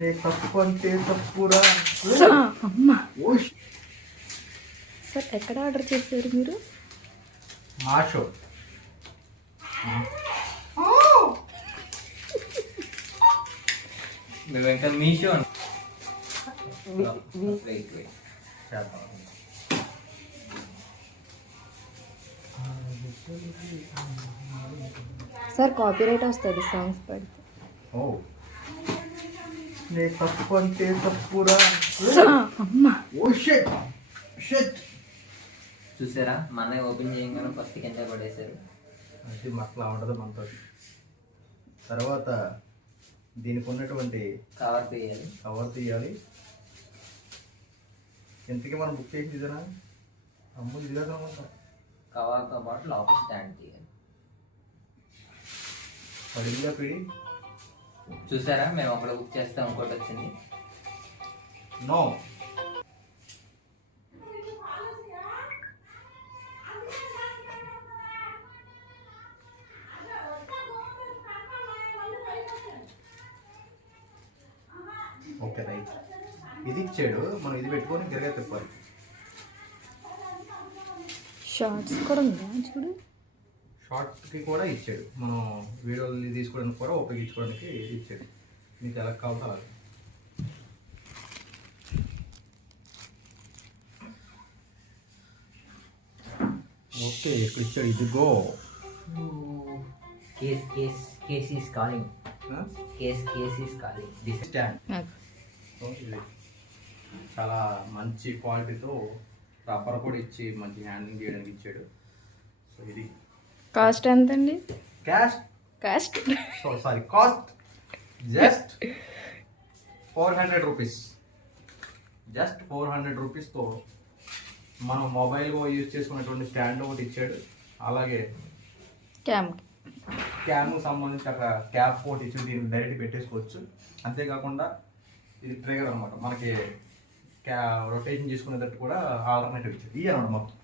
తప్పు అంటే తప్పురా. సార్ ఎక్కడ ఆర్డర్ చేశారు మీరు? మాషో మేము ఇంకా మీషో సార్ కాపీ రైట్ వస్తుంది సాంగ్స్ పడితే. ఓ. నే తప్పు అంటే తప్పురా అమ్మ. ఓ షెట్ షెట్. చూసారా? మన ఓపెన్ చేయగానే ఫస్ట్ కింద పడేశారు. అది మక్కలా ఉండదు మనతో తర్వాత దీనికి ఉన్నటువంటి కవర్ తీయాలి. కవర్ తీయాలి. ఇంతకీ మనం బుక్ చేసి ఇదేనా? అమ్మ ఇది కదా కవర్తో పాటు లోపల స్టాండ్ తీయాలి. పడిందిగా పిడి. చూసారా? మేము ఒకటి బుక్ చేస్తే ఇంకోటి వచ్చింది. నో ఓకే రైట్ ఇది ఇచ్చాడు. మనం ఇది పెట్టుకొని గిరగా తిప్పాలి. షార్ట్స్ కూడా ఉందా? చూడు. షార్ట్కి కూడా ఇచ్చాడు. మనం వీడియోలు తీసుకోవడానికి కూడా ఉపయోగించుకోవడానికి ఇచ్చాడు. మీకు ఎలా కావాలో అలా ఓకే ఇప్పుడు ఇచ్చాడు. ఇదిగో. Case case case is calling case case is calling this stand చాలా మంచి క్వాలిటీతో రబ్బర్ కూడా ఇచ్చి మంచి హ్యాండింగ్ చేయడానికి ఇచ్చాడు. సో ఇది కాస్ట్ ఎంత అండి cash cost so sorry cost just four hundred rupees just four hundred రూపీస్తో మనం మొబైల్ యూజ్ చేసుకున్నటువంటి స్టాండ్ ఒకటి ఇచ్చాడు. అలాగే క్యామ్ క్యామ్ సంబంధించి అక్కడ క్యాప్ ఒకటి ఇచ్చి దీన్ని డైరెక్ట్ పెట్టేసుకోవచ్చు. అంతేకాకుండా ఇది ట్రిగర్ అనమాట మనకి క్యా రొటేషన్ చేసుకునేటట్టు కూడా ఆల్టర్నేటివ్ ఇచ్చాడు. ఇవి అనమాట మొత్తం.